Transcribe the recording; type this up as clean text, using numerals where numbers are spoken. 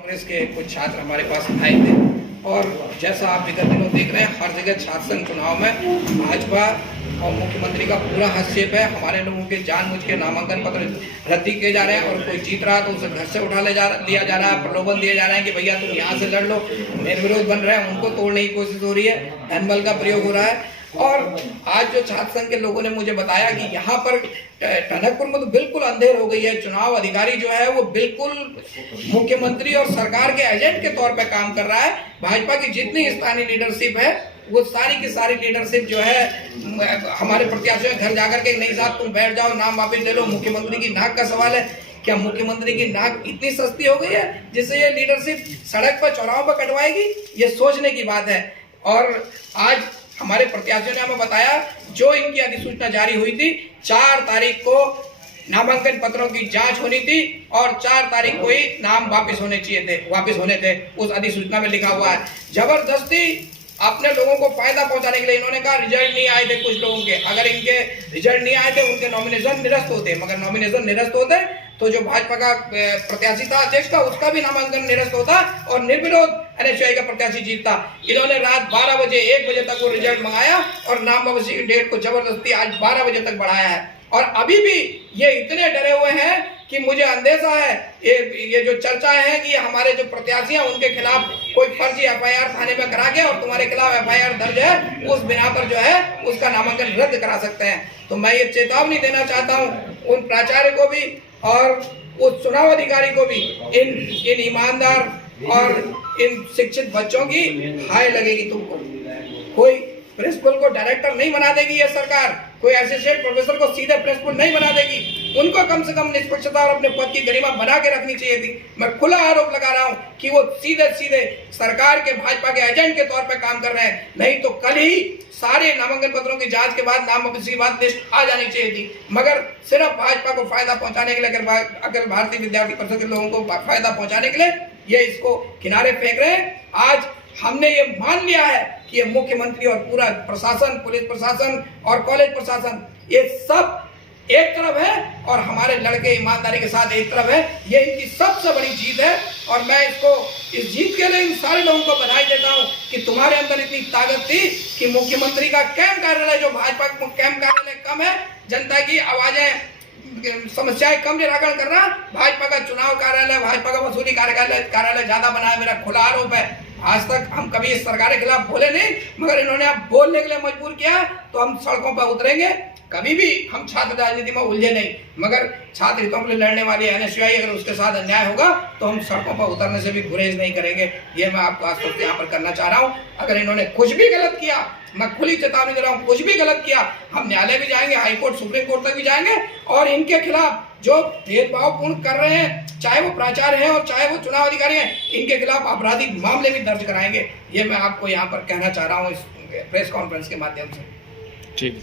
कांग्रेस के कुछ छात्र हमारे पास आए थे और जैसा आप विगत दिनों देख रहे हैं, हर जगह छात्र संघ चुनाव में भाजपा और मुख्यमंत्री का पूरा हस्तक्षेप है। हमारे लोगों के जानबूझ के नामांकन पत्र रद्द किए जा रहे हैं और कोई जीत रहा है तो उसे घर से उठा लिया जा रहा है, प्रलोभन दिए जा रहे हैं कि भैया तुम यहाँ से लड़ लो। निर्विरोध बन रहे हैं, उनको तोड़ने की कोशिश हो रही है, धनबल का प्रयोग हो रहा है। और आज जो छात्र संघ के लोगों ने मुझे बताया कि यहाँ पर टनकपुर में तो बिल्कुल अंधेर हो गई है। चुनाव अधिकारी जो है वो बिल्कुल मुख्यमंत्री और सरकार के एजेंट के तौर पर काम कर रहा है। भाजपा की जितनी स्थानीय लीडरशिप है वो सारी की सारी लीडरशिप जो है हमारे प्रत्याशियों घर जाकर के नहीं साहब तुम बैठ जाओ, नाम वापिस ले लो। मुख्यमंत्री की नाक का सवाल है, क्या मुख्यमंत्री की नाक इतनी सस्ती हो गई है जिससे ये लीडरशिप सड़क पर चौराहों पर कटवाएगी? ये सोचने की बात है। और आज हमारे प्रत्याशियों ने हमें बताया जो इनकी अधिसूचना जारी हुई थी, 4 तारीख को नामांकन पत्रों की जांच होनी थी और 4 तारीख को ही नाम वापस होने थे। उस अधिसूचना में लिखा हुआ है। जबरदस्ती अपने लोगों को फायदा पहुंचाने के लिए इन्होंने कहा रिजल्ट नहीं आए थे कुछ लोगों के, अगर इनके रिजल्ट नहीं आए थे उनके नॉमिनेशन निरस्त होते, मगर नॉमिनेशन निरस्त होते तो जो भाजपा का प्रत्याशी था अध्यक्ष का उसका भी नामांकन निरस्त होता और निर्विरोध NSUI का प्रत्याशी जीतता। इन्होंने रात 12 बजे 1 बजे तक वो रिजल्ट मंगाया और नाम वापसी की डेट को जबरदस्ती आज 12 बजे तक बढ़ाया है। और अभी भी ये इतने डरे हुए हैं कि मुझे अंदेशा है, ये जो चर्चाएं हैं कि हमारे जो प्रत्याशी हैं उनके खिलाफ कोई फर्जी FIR थाने में करा के और तुम्हारे खिलाफ FIR दर्ज है उस बिना पर जो है उसका नामांकन रद्द करा सकते हैं। तो मैं ये चेतावनी देना चाहता हूँ उन प्राचार्य को भी और उस चुनाव अधिकारी को भी, इन ईमानदार और इन शिक्षित बच्चों की हाय लगेगी तुमको। कोई प्रिंसिपल को डायरेक्टर नहीं बना देगी ये सरकार, कोई एसोसिएट प्रोफेसर को सीधे प्रिंसिपल नहीं बना देगी। उनको कम से कम निष्पक्षता और अपने पद की गरिमा बना के रखनी चाहिए थी। मैं खुला आरोप लगा रहा हूं कि वो सीधे सरकार के भाजपा के एजेंट के तौर पर काम कर रहे हैं। नहीं तो कल ही सारे नामांकन पत्रों की जांच के बाद नाम वापसी के बाद लिस्ट आ जानी चाहिए थी, मगर सिर्फ भाजपा को फायदा पहुंचाने के लिए, अगर भारतीय विद्यार्थी परिषद के लोगों को फायदा पहुंचाने के लिए ये इसको किनारे फेंक रहे हैं। आज हमने ये मान लिया है कि ये मुख्यमंत्री और पूरा प्रशासन, पुलिस प्रशासन और कॉलेज प्रशासन, ये सब एक तरफ है और हमारे लड़के ईमानदारी के साथ एक तरफ है। ये इनकी सबसे बड़ी जीत है और मैं इस जीत के लिए इन सारे लोगों को बधाई देता हूं कि तुम्हारे अंदर इतनी ताकत थी कि मुख्यमंत्री का कैंप कार्यालय, जो भाजपा का कैंप कार्यालय कम है, जनता की आवाजें समस्याएं कम निराकरण कर रहा, भाजपा का चुनाव कार्यालय, भाजपा का वसूली कार्यालय ज्यादा बना है। मेरा खुला आरोप है। आज तक हम कभी इस सरकार के खिलाफ बोले नहीं, मगर इन्होंने अब बोलने के लिए मजबूर किया तो हम सड़कों पर उतरेंगे। कभी भी हम छात्र राजनीति में उलझे नहीं, मगर छात्र हितों के लिए लड़ने वाली NSUI अगर उसके साथ अन्याय होगा तो हम सड़कों पर उतरने से भी गुरेज नहीं करेंगे। ये मैं आपको आश्वस्त यहाँ पर करना चाह रहा हूँ। अगर इन्होंने कुछ भी गलत किया, मैं खुली चेतावनी दे रहा हूँ, कुछ भी गलत किया, हम न्यायालय भी जाएंगे, हाईकोर्ट, सुप्रीम कोर्ट तक भी जाएंगे और इनके खिलाफ जो भेदभावपूर्ण कर रहे हैं, चाहे वो प्राचार्य हैं और चाहे वो चुनाव अधिकारी हैं, इनके खिलाफ आपराधिक मामले भी दर्ज कराएंगे। ये मैं आपको यहाँ पर कहना चाह रहा हूँ इस प्रेस कॉन्फ्रेंस के माध्यम से। ठीक।